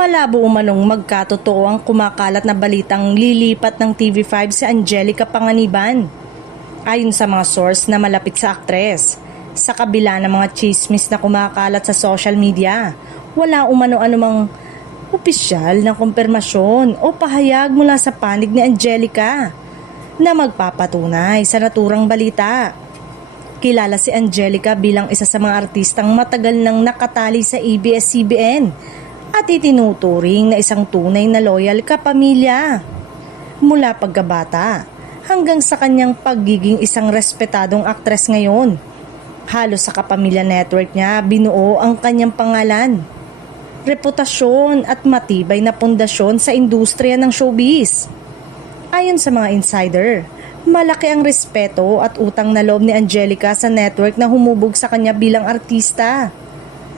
Malabo umanong magkatotoo ang kumakalat na balitang lilipat ng TV5 si Angelica Panganiban. Ayon sa mga source na malapit sa aktres, sa kabila ng mga chismis na kumakalat sa social media, wala umano anumang opisyal na kumpirmasyon o pahayag mula sa panig ni Angelica na magpapatunay sa naturang balita. Kilala si Angelica bilang isa sa mga artistang matagal nang nakatali sa ABS-CBN at itinuturing na isang tunay na loyal kapamilya. Mula pagkabata hanggang sa kanyang pagiging isang respetadong aktres ngayon, halos sa Kapamilya Network niya binuo ang kanyang pangalan, reputasyon at matibay na pundasyon sa industriya ng showbiz. Ayon sa mga insider, malaki ang respeto at utang na loob ni Angelica sa network na humubog sa kanya bilang artista.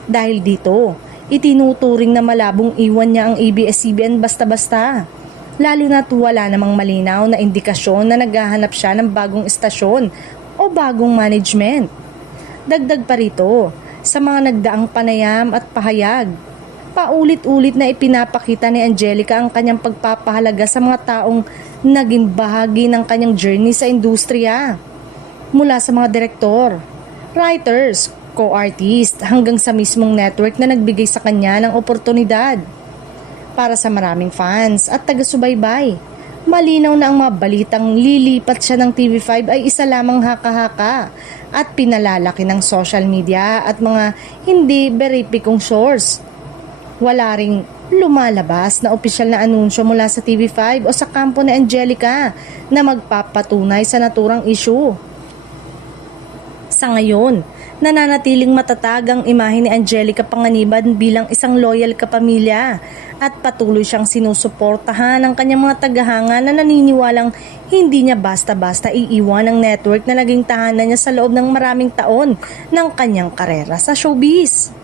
Dahil dito, itinuturing na malabong iwan niya ang ABS-CBN basta-basta, lalo na't wala namang malinaw na indikasyon na naghahanap siya ng bagong estasyon o bagong management. Dagdag pa rito, sa mga nagdaang panayam at pahayag, paulit-ulit na ipinapakita ni Angelica ang kanyang pagpapahalaga sa mga taong naging bahagi ng kanyang journey sa industriya. Mula sa mga direktor, writers, co-artist hanggang sa mismong network na nagbigay sa kanya ng oportunidad. Para sa maraming fans at taga-subaybay, malinaw na ang mga balitang lilipat siya ng TV5 ay isa lamang haka-haka at pinalalaki ng social media at mga hindi beripikong source. Wala ring lumalabas na opisyal na anunsyo mula sa TV5 o sa kampo ni Angelica na magpapatunay sa naturang issue. Sa ngayon, nananatiling matatag ang imahe ni Angelica Panganiban bilang isang loyal kapamilya at patuloy siyang sinusuportahan ng kanyang mga tagahanga na naniniwalang hindi niya basta-basta iiwan ang network na naging tahanan niya sa loob ng maraming taon ng kanyang karera sa showbiz.